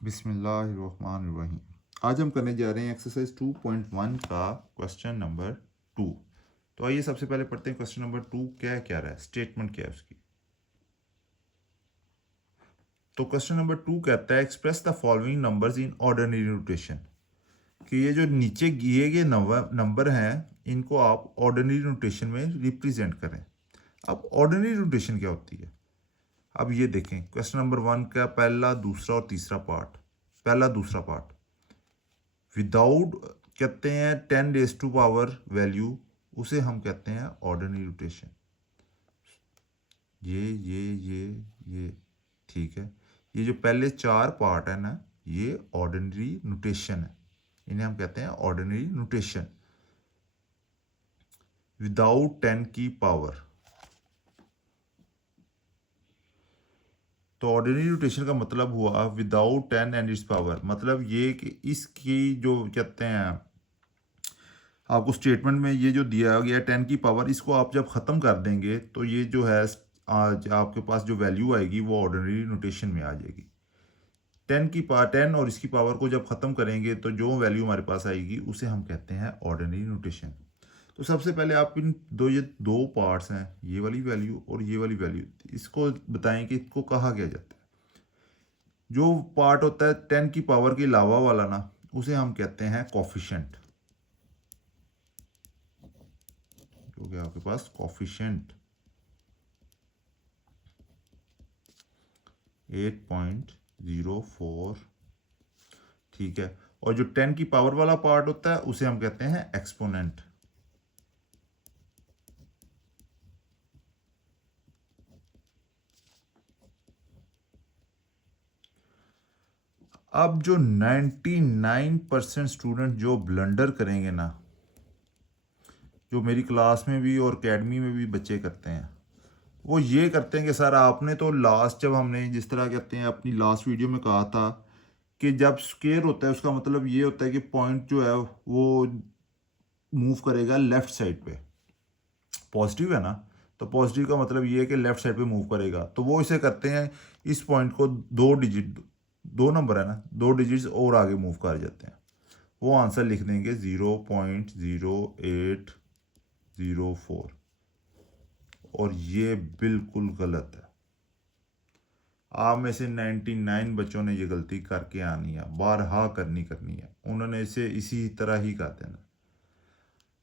बिस्मिल्लाहिर्रहमानिर्रहीम। आज हम करने जा रहे हैं एक्सरसाइज 2.1 का क्वेश्चन नंबर 2। तो आइए सबसे पहले पढ़ते हैं क्वेश्चन नंबर 2 क्या क्या रहा है, स्टेटमेंट क्या है उसकी। तो क्वेश्चन नंबर 2 कहता है express the following numbers in ordinary notation, कि ये जो नीचे दिए गए नंबर हैं इनको आप ऑर्डिनरी नोटेशन में रिप्रेजेंट करें। अब ऑर्डिनरी नोटेशन क्या होती है, अब ये देखें क्वेश्चन नंबर 1 का पहला, दूसरा और तीसरा पार्ट। पहला दूसरा पार्ट विदाउट कहते हैं 10 रेज़ टू पावर वैल्यू, उसे हम कहते हैं ऑर्डिनरी नोटेशन। ये ठीक है। ये जो पहले चार पार्ट है ना, ये ऑर्डिनरी नोटेशन है, इन्हें हम कहते हैं ऑर्डिनरी नोटेशन विदाउट 10 की पावर। तो ऑर्डिनरी नोटेशन का मतलब हुआ विदाउट 10 and its पावर, मतलब ये कि इसकी जो कहते हैं आपको स्टेटमेंट में ये जो दिया गया 10 की पावर, इसको आप जब ख़त्म कर देंगे तो ये जो है आज आपके पास जो वैल्यू आएगी वो ऑर्डिनरी नोटेशन में आ जाएगी। 10 और इसकी पावर को जब ख़त्म करेंगे तो जो वैल्यू हमारे पास आएगी उसे हम कहते हैं ऑर्डिनरी नोटेशन। तो सबसे पहले आप इन ये दो पार्ट्स हैं, ये वाली वैल्यू और ये वाली वैल्यू, इसको बताएं कि इसको कहा क्या जाता है। जो पार्ट होता है 10 की पावर के अलावा वाला ना, उसे हम कहते हैं कॉफिशेंट, हो गया आपके पास कॉफिशेंट 8.04, ठीक है। और जो 10 की पावर वाला पार्ट होता है उसे हम कहते हैं एक्सपोनेंट। अब जो 99% स्टूडेंट जो ब्लंडर करेंगे ना, जो मेरी क्लास में भी और एकेडमी में भी बच्चे करते हैं, वो ये करते हैं कि सर आपने तो लास्ट जब हमने जिस तरह कहते हैं अपनी लास्ट वीडियो में कहा था कि जब स्क्वायर होता है उसका मतलब ये होता है कि पॉइंट जो है वो मूव करेगा लेफ्ट साइड पे, पॉजिटिव है ना, तो पॉजिटिव का मतलब ये है कि लेफ्ट साइड पे मूव करेगा। तो वो इसे करते हैं, इस पॉइंट को दो डिजिट, दो नंबर है ना, दो डिजिट्स और आगे मूव कर जाते हैं। वो आंसर लिख देंगे 0.0804, और ये बिल्कुल गलत है। आप में से 99 बच्चों ने ये गलती करके आनी है, बारहा करनी है, उन्होंने इसे इसी तरह ही कर देना।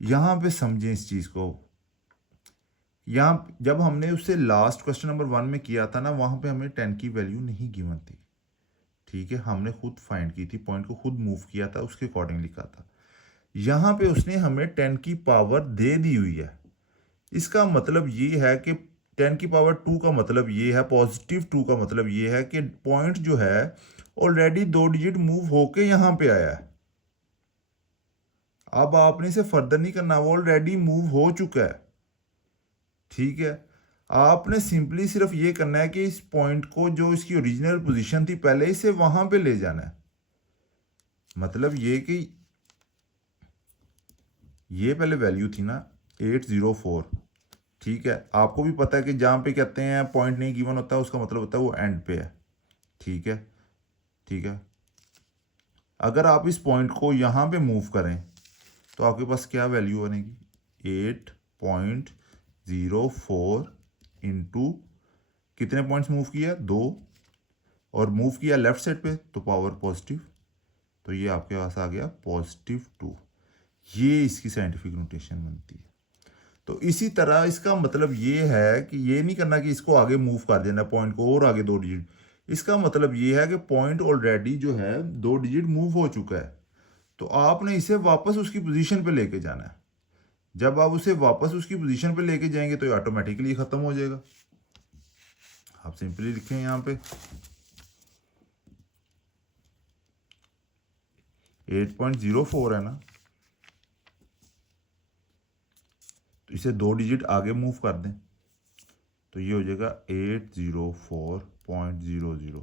यहाँ पे समझें इस चीज़ को। यहाँ जब हमने उससे लास्ट क्वेश्चन नंबर 1 में किया था ना, वहाँ पे हमें 10 की वैल्यू नहीं गिवन थी, ठीक है, हमने खुद फाइंड की थी, पॉइंट को खुद मूव किया था, उसके अकॉर्डिंग लिखा था। यहाँ पे उसने हमें 10 की पावर दे दी हुई है। इसका मतलब ये है कि 10 की पावर 2 का मतलब ये है, +2 का मतलब ये है कि पॉइंट जो है ऑलरेडी दो डिजिट मूव होके यहाँ पे आया है। अब आपने इसे फर्दर नहीं करना, वो ऑलरेडी मूव हो चुका है, ठीक है। आपने सिंपली सिर्फ ये करना है कि इस पॉइंट को जो इसकी ओरिजिनल पोजीशन थी पहले, इसे वहां पे ले जाना है। मतलब ये कि ये पहले वैल्यू थी ना 804, ठीक है। आपको भी पता है कि जहाँ पे कहते हैं पॉइंट नहीं गिवन होता उसका मतलब होता है वो एंड पे है, ठीक है, ठीक है। अगर आप इस पॉइंट को यहाँ पे मूव करें तो आपके पास क्या वैल्यू बनेगी, 8.04 इंटू कितने पॉइंट्स मूव किया, दो, और मूव किया लेफ्ट साइड पे तो पावर पॉजिटिव, तो ये आपके पास आ गया +2। ये इसकी साइंटिफिक नोटेशन बनती है। तो इसी तरह इसका मतलब ये है कि ये नहीं करना कि इसको आगे मूव कर देना पॉइंट को और आगे दो डिजिट। इसका मतलब ये है कि पॉइंट ऑलरेडी जो है दो डिजिट मूव हो चुका है, तो आपने इसे वापस उसकी पोजीशन पे लेके जाना है। जब आप उसे वापस उसकी पोजीशन पे लेके जाएंगे तो ये ऑटोमेटिकली खत्म हो जाएगा। आप सिंपली लिखें यहाँ पे 8.04 है ना, तो इसे दो डिजिट आगे मूव कर दें तो ये हो जाएगा 804.00,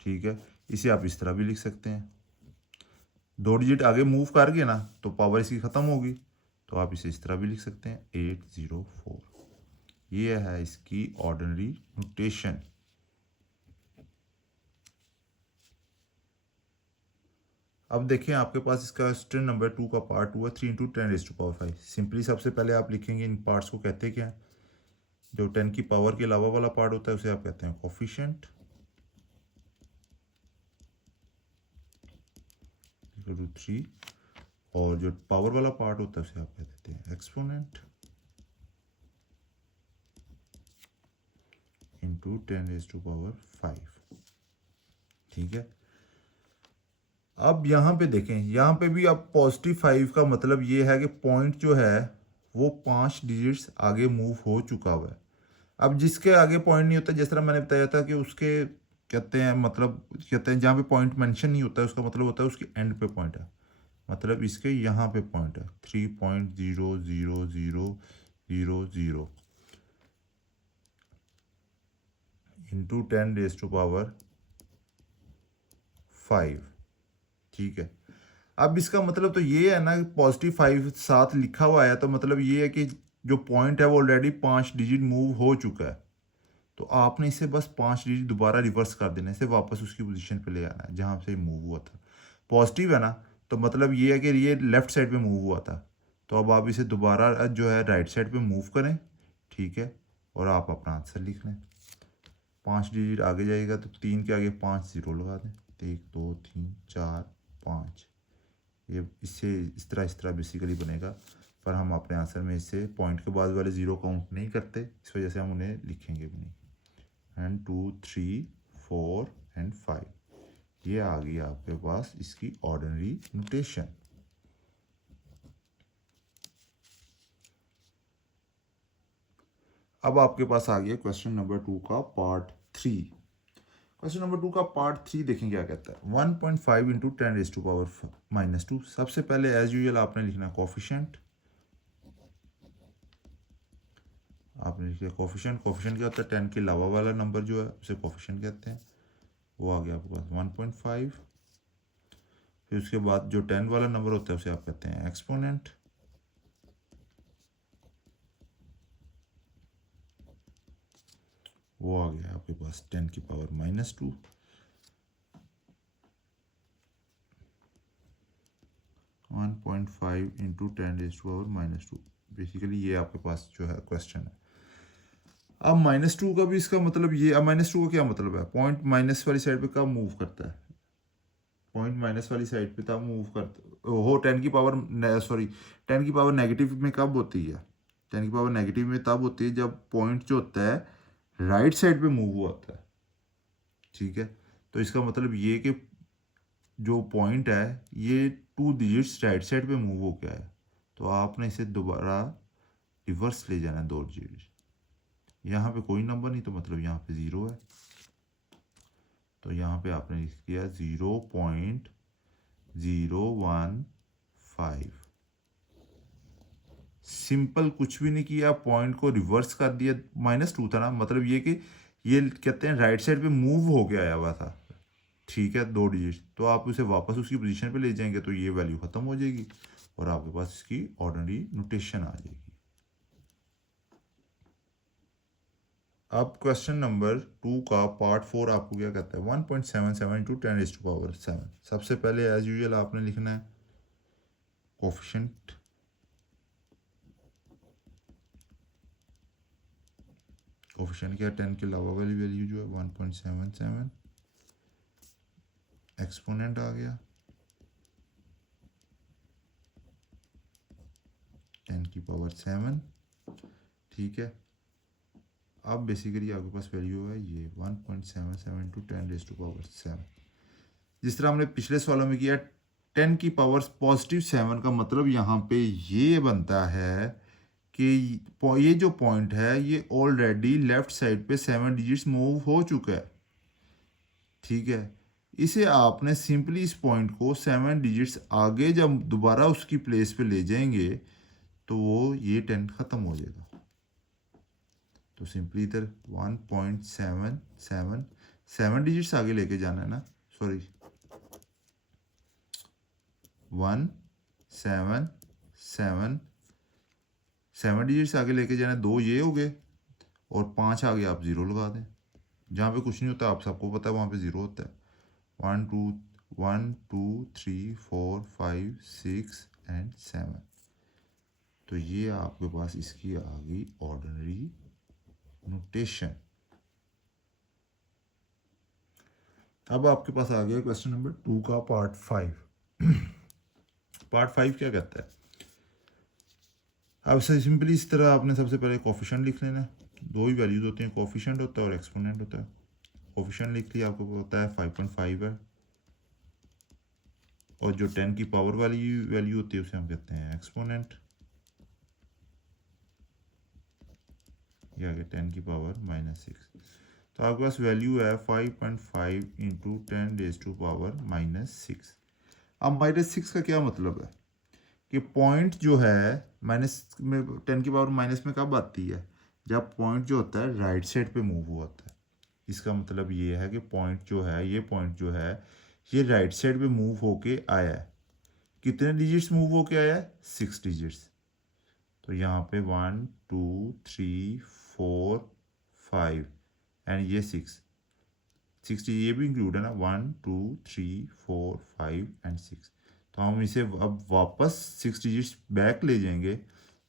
ठीक है। इसे आप इस तरह भी लिख सकते हैं, दो डिजिट आगे मूव कर गए ना तो पावर इसकी ख़त्म होगी, तो आप इसे इस तरह भी लिख सकते हैं 804। ये है इसकी ऑर्डिनरी नोटेशन। अब देखें आपके पास इसका क्वेश्चन नंबर 2 का पार्ट 2 है 3 इंटू 10⁵। सिंपली सबसे पहले आप लिखेंगे इन पार्ट्स को कहते क्या है, जो 10 की पावर के अलावा वाला पार्ट होता है उसे आप कहते हैं कोफिशिएंट, इक्वल टू 3, और जो पावर वाला पार्ट होता है उसे आप कह देते हैं एक्सपोनेंट इंटू 10⁵। ठीक है। अब यहाँ पे देखें, यहाँ पे भी अब +5 का मतलब ये है कि पॉइंट जो है वो 5 डिजिट्स आगे मूव हो चुका हुआ है। अब जिसके आगे पॉइंट नहीं होता, जिस तरह मैंने बताया था कि उसके कहते हैं मतलब कहते हैं जहाँ पे पॉइंट मेंशन नहीं होता है उसका मतलब होता है उसके एंड पे पॉइंट है, मतलब इसके यहाँ पे पॉइंट है 3.00000 इंटू 10⁵। ठीक है। अब इसका मतलब तो ये है ना कि +5 साथ लिखा हुआ है, तो मतलब ये है कि जो पॉइंट है वो ऑलरेडी 5 डिजिट मूव हो चुका है, तो आपने इसे बस 5 डिजिट दोबारा रिवर्स कर देना है, इसे वापस उसकी पोजीशन पे ले आना है जहाँ से मूव हुआ था। पॉजिटिव है ना, तो मतलब ये है कि ये लेफ्ट साइड पे मूव हुआ था, तो अब आप इसे दोबारा जो है राइट साइड पे मूव करें। ठीक है, और आप अपना आंसर लिख लें। 5 डिजिट आगे जाएगा तो 3 के आगे 5 ज़ीरो लगा दें, 1 2 3 4 5। ये इससे इस तरह बेसिकली बनेगा, पर हम अपने आंसर में इससे पॉइंट के बाद वाले ज़ीरो काउंट नहीं करते, इस वजह से हम उन्हें लिखेंगे भी नहीं। एंड 2 3 4 एंड 5, ये आ गई आपके पास इसकी ऑर्डिनरी नोटेशन। अब आपके पास आ गया क्वेश्चन नंबर 2 का पार्ट 3। क्वेश्चन नंबर 2 का पार्ट 3 देखें क्या कहता है। 1.5 इंटू 10⁻²। सबसे पहले एज यूजुअल आपने लिखना कोफिशिएंट। आपने लिखा कोफिशिएंट। कोफिशिएंट क्या होता है, 10 के अलावा वाला नंबर जो है उसे कोफिशिएंट कहते हैं। वो आ गया आपके पास 1.5। फिर उसके बाद जो 10 वाला नंबर होता है उसे आप कहते हैं एक्सपोनेंट। वो आ गया आपके पास 10 की पावर -2। 1.5 इंटू 10⁻²। बेसिकली ये आपके पास जो है क्वेश्चन है। अब -2 का भी इसका मतलब ये, अब -2 का क्या मतलब है, पॉइंट माइनस वाली साइड पे कब मूव करता है, पॉइंट माइनस वाली साइड पे तब मूव करता हो। 10 की पावर 10 की पावर नेगेटिव में कब होती है, 10 की पावर नेगेटिव में तब होती है जब पॉइंट जो होता है राइट साइड पे मूव हुआ होता है। ठीक है, तो इसका मतलब ये कि जो पॉइंट है ये 2 डिजिट्स राइट साइड पे मूव हो गया है, तो आपने इसे दोबारा रिवर्स ले जाना है 2 डिजिट। यहाँ पे कोई नंबर नहीं, तो मतलब यहाँ पे 0 है, तो यहाँ पे आपने लिख दिया 0.015। सिंपल, कुछ भी नहीं किया, पॉइंट को रिवर्स कर दिया। -2 था ना, मतलब ये कि ये कहते हैं राइट साइड पे मूव हो गया आया हुआ था। ठीक है, 2 डिजिट, तो आप उसे वापस उसकी पोजीशन पे ले जाएंगे तो ये वैल्यू ख़त्म हो जाएगी और आपके पास इसकी ऑर्डिनरी नोटेशन आ जाएगी। अब क्वेश्चन नंबर 2 का पार्ट 4 आपको क्या कहता है। 1.77 इंटू 10⁻7। सबसे पहले एज यूजुअल आपने लिखना है कोफिशिएंट। कोफिशिएंट क्या, 10 के अलावा वाली वैल्यू जो है 1.77। एक्सपोनेंट आ गया 10 की पावर 7। ठीक है, अब बेसिकली आपके पास वैल्यू है ये 1.77 इंटू 10⁻7। जिस तरह हमने पिछले सवालों में किया, 10 की पावर +7 का मतलब यहाँ पे ये बनता है कि ये जो पॉइंट है ये ऑलरेडी लेफ्ट साइड पे 7 डिजिट्स मूव हो चुका है। ठीक है, इसे आपने सिंपली इस पॉइंट को 7 डिजिट्स आगे जब दोबारा उसकी प्लेस पे ले जाएंगे तो वो ये 10 ख़त्म हो जाएगा। तो सिंपली इधर 1.77 7 डिजिट्स आगे लेके जाना है ना, सॉरी 7 डिजिट्स आगे लेके जाना है, 2 ये हो गए और 5 आगे आप 0 लगा दें। जहाँ पे कुछ नहीं होता आप सबको पता है वहाँ पे 0 होता है। 1 2 1 2 3 4 5 6 एंड 7। तो ये आपके पास इसकी आ गई ऑर्डिनरी नोटेशन। अब आपके पास आ गया क्वेश्चन नंबर 2 का पार्ट 5। पार्ट 5 क्या कहता है? अब सिंपली इस तरह आपने सबसे पहले कोफिशिएंट लिख लेना। दो ही वैल्यूज होती हैं, कोफिशिएंट होता है और एक्सपोनेंट होता है। कोफिशिएंट लिख लिया, आपको पता है 5.5 है, और जो 10 की पावर वाली वैल्यू होती है उसे हम कहते हैं एक्सपोनेंट। ये आ गया 10 की पावर -6। तो आपके पास वैल्यू है 5.5 इंटू 10 रेज टू पावर -6। अब -6 का क्या मतलब है कि पॉइंट जो है माइनस में 10 की पावर माइनस में कब आती है? जब पॉइंट जो होता है राइट साइड पे मूव हुआ होता है। इसका मतलब ये है कि पॉइंट जो है, ये पॉइंट जो है ये राइट साइड पे मूव होके आया है। कितने डिजिट्स मूव होके आया है? 6 डिजिट्स। तो यहाँ पे 1 2 3 4 5 एंड ये 6 ये भी इंक्लूड है ना, 1 2 3 4 5 एंड 6। तो हम इसे अब वापस 6 डिजिट्स बैक ले जाएंगे,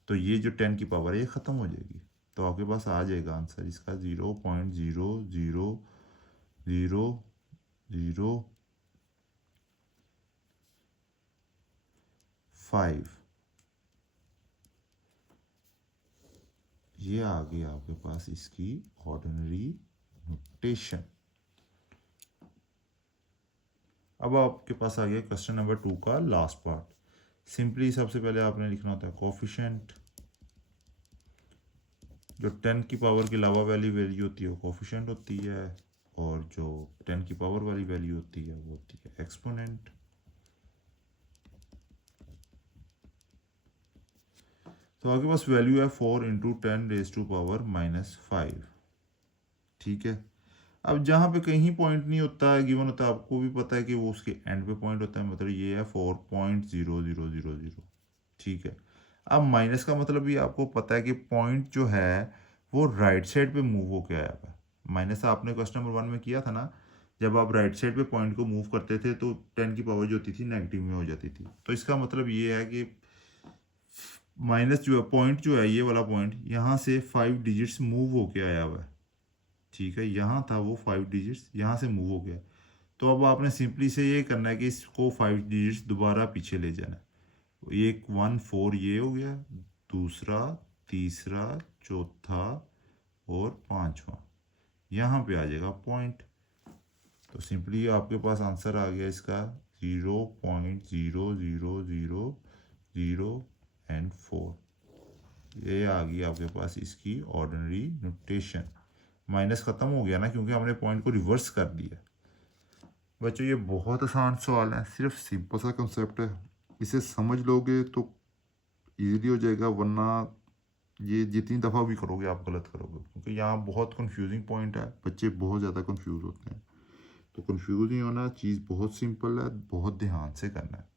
तो ये जो 10 की पावर है ये ख़त्म हो जाएगी। तो आपके पास आ जाएगा आंसर इसका 0.00005। ये आ गई आपके पास इसकी ऑर्डिनरी नोटेशन। अब आपके पास आ गया क्वेश्चन नंबर 2 का लास्ट पार्ट। सिंपली सबसे पहले आपने लिखना होता है कोफिशिएंट। जो 10 की पावर के अलावा वाली वैल्यू होती है वो कोफिशिएंट होती है, और जो 10 की पावर वाली वैल्यू होती है वो होती है एक्सपोनेंट। तो आपके पास वैल्यू है 4 इंटू 10 रेज टू पावर -5। ठीक है। अब जहाँ पे कहीं पॉइंट नहीं होता है, गिवन होता है, आपको भी पता है कि वो उसके एंड पे पॉइंट होता है, मतलब ये है 4.0000। ठीक है। अब माइनस का मतलब भी आपको पता है कि पॉइंट जो है वो राइट साइड पे मूव होके आया है। माइनस आपने क्वेश्चन नंबर 1 में किया था ना, जब आप राइट साइड पे पॉइंट को मूव करते थे तो 10 की पावर जो होती थी नेगेटिव में हो जाती थी। तो इसका मतलब ये है कि माइनस जो है, पॉइंट जो है, ये वाला पॉइंट यहाँ से 5 डिजिट्स मूव होके आया हुआ है। ठीक है, यहाँ था वो 5 डिजिट्स, यहाँ से मूव हो गया। तो अब आपने सिंपली से ये करना है कि इसको 5 डिजिट्स दोबारा पीछे ले जाना है। एक 1 4 ये हो गया, दूसरा, तीसरा, चौथा और पांचवा, यहाँ पे आ जाएगा पॉइंट। तो सिंपली आपके पास आंसर आ गया इसका 0.0000 ये आ गई आपके पास इसकी ऑर्डिनरी नोटेशन। माइनस ख़त्म हो गया ना, क्योंकि हमने पॉइंट को रिवर्स कर दिया। बच्चों ये बहुत आसान सवाल है, सिर्फ सिंपल सा कंसेप्ट है, इसे समझ लोगे तो इजीली हो जाएगा, वरना ये जितनी दफ़ा भी करोगे आप गलत करोगे, क्योंकि यहाँ बहुत कंफ्यूजिंग पॉइंट है, बच्चे बहुत ज़्यादा कंफ्यूज होते हैं। तो कंफ्यूज नहीं होना, चीज़ बहुत सिंपल है, बहुत ध्यान से करना है।